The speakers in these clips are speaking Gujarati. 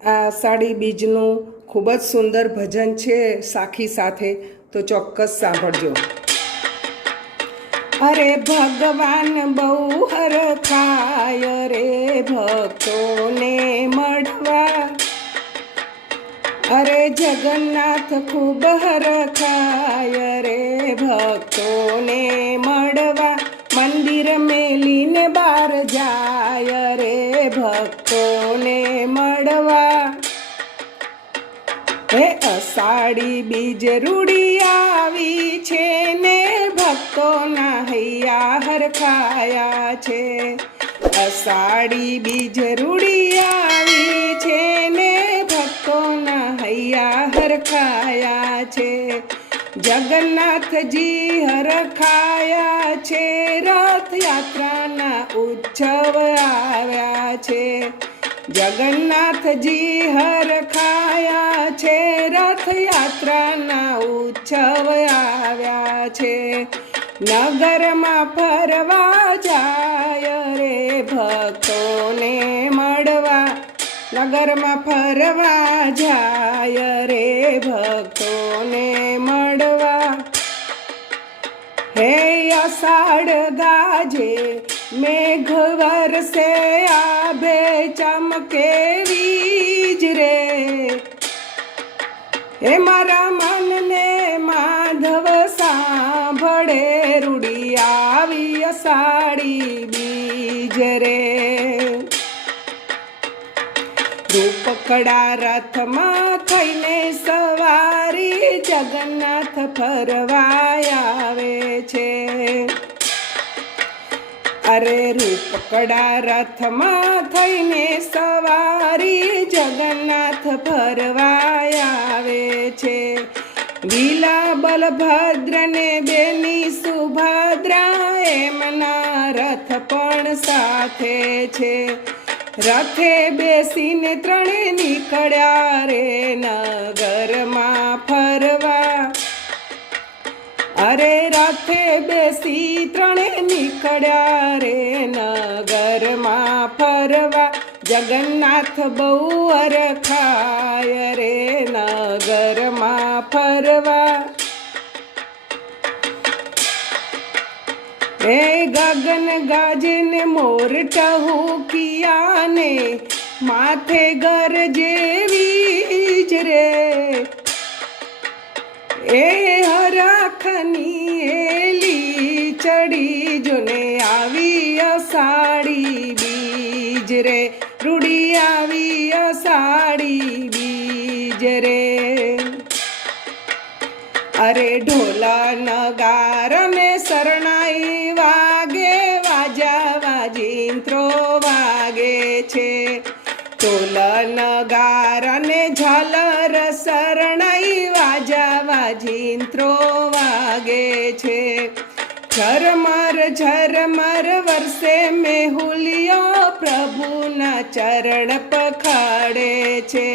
આ આષાઢી બીજનું ખૂબ જ સુંદર ભજન છે સાખી સાથે, તો ચોક્કસ સાંભળજો. અરે ભગવાન બહુ હરખાય રે ભક્તોને મળવા, અરે જગન્નાથ ખૂબ હરખાય રે ભક્તોને મળવા, મંદિર મેલીને બાર જાય રે ભક્તોને મળવા. હે અષાઢી બીજ રૂડી આવી છે ને ભક્તોના હૈયા હરખાયા છે. અષાઢી બીજ રૂડી આવી છે ને ભક્તોના હૈયા હરખાયા છે. જગન્નાથજી હરખાયા છે, રથયાત્રાના ઉત્સવ આવ્યા છે. જગન્નાથજી હરખાયા છે, રથયાત્રાના ઉત્સવ આવ્યા છે. નગરમાં ફરવા જાય રે ભક્તોને મળવા, નગરમાં ફરવા જાય રે ભક્તોને મળવા. હે અષાઢ ગાજે મેઘ વરસે આભે ચમકે વીજ રે, હે મારા મનને માધવ સાંભળે રૂડી આવી અષાઢી બીજ રે. રૂપકડા રથમાં થઈને સવારી જગન્નાથ ફરવા આવે છે. અરે રૂપકડા રથમાં થઈને સવારી જગન્નાથ ફરવા આવે છે. લીલા બલભદ્ર ને બેની સુભદ્રા એમના રથ પણ સાથે છે. રથે બેસીને ત્રણે નીકળ્યા રે નગરમાં ફરવા, અરે રથે બેસી ત્રણે નીકળ્યા રે નગરમાં ફરવા. જગન્નાથ બહુ હરખાય રે નગરમાં ફરવા. હે ગગન ગાજે ને મોર ટહુકિયા ને માથે ગરજે વીજ રે, એ હરખની એલી ચડી જોને આવી અષાઢી બીજ રે, રૂડી આવી અષાઢી બીજ રે. અરે ઢોલા નગાર ને શરણાઈ વાગે, વાજા વાજિંત્રો વાગે છે. ઢોલ નગાર ને ઝાલર શરણાઈ વાજા વાજિંત્રો વાગે છે. ઝરમર વરસે મેહુલિયો પ્રભુના ચરણ પખાડે છે.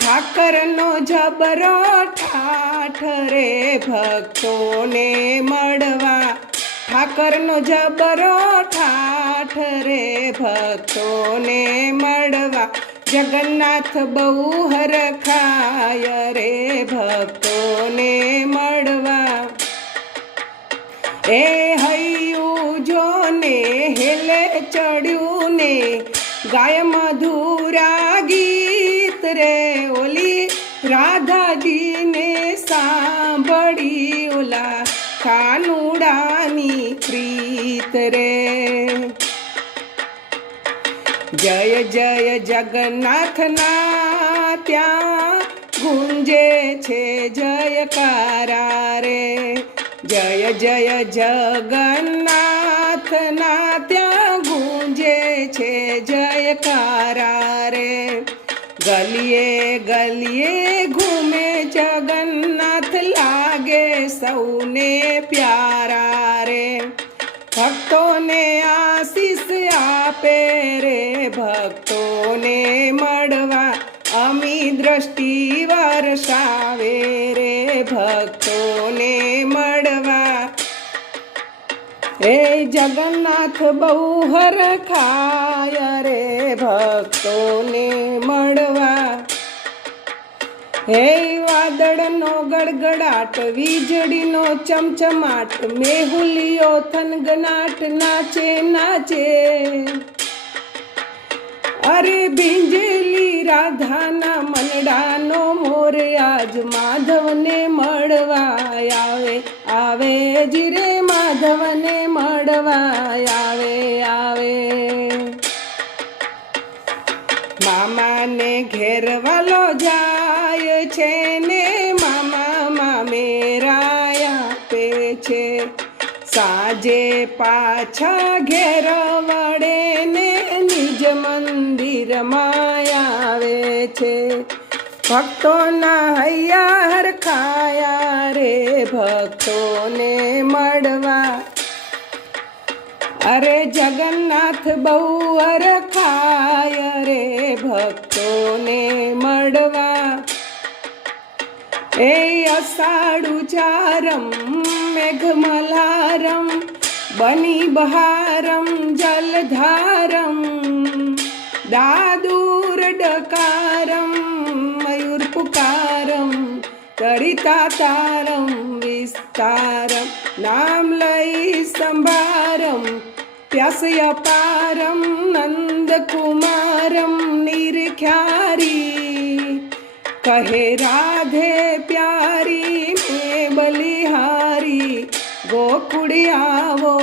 ઠાકરનો જબરો ઠાઠ રે ભક્તોને મળવા, ઠાકરનો જબરો ઠાઠ રે ભક્તોને મળવા. જગન્નાથ બહુ હરખાય રે ભક્તોને મળવા. એ હૈયું જોને હેલે ચડ્યું ને ગાય મધુરા ગીત રે, ઓલી રાધાજીને સાંભળી ઓલા કાનુડાની પ્રીત રે. જય જય જગન્નાથના ત્યાં ગુંજે છે જયકારા રે. જય જય જગન્નાથના ત્યાં ગુંજે છે જયકારા રે. ગલીએ ગલીએ ઘૂમે જગન્નાથ લાગે સૌને પ્યારા રે. ભક્તોને આશીષ આપે રે ભક્તોને મળવા, અમી દ્રષ્ટિ વરસાવે રે ભક્તોને મળવા. હે જગન્નાથ બહુ હરખાય રે ભક્તોને મળવા. હે વાદળનો ગડગડાટ, વીજળીનો ચમચમાટ, મેહુલિયો થનગનાટ, નાચે નાચે. અરે ભીંજેલી રાધાના મનડાનો મોર આજ માધવને મળવા આવે. આવે જીરે માધવને મળવા આવે. આવે મામાને ઘેરવાલો જાય છે ને મામા મામેરાય આપે છે. સાંજે પાછા ઘેર વળે ને નિજ મંદિરમાં આવે છે. ભક્તોના હૈયા હરખાયા રે ભક્તોને મળવા. અરે જગન્નાથ બહુ હરખાય રે ભક્તોને મળવા. એ અષાઢું ચારમ મેઘમલારમ, બની બહારમ જલધારમ, દાદુર ડકારમ મયુર પુકારમ, તરિતા તારમ વિસ્તારમ, નામ લઈ સંભારમ પ્યાસય પારમ, નંદકુમારમ નિરખ્યારી. કહે રાધે પ્યારી મેં બલિહારી, ગોકુળ આવો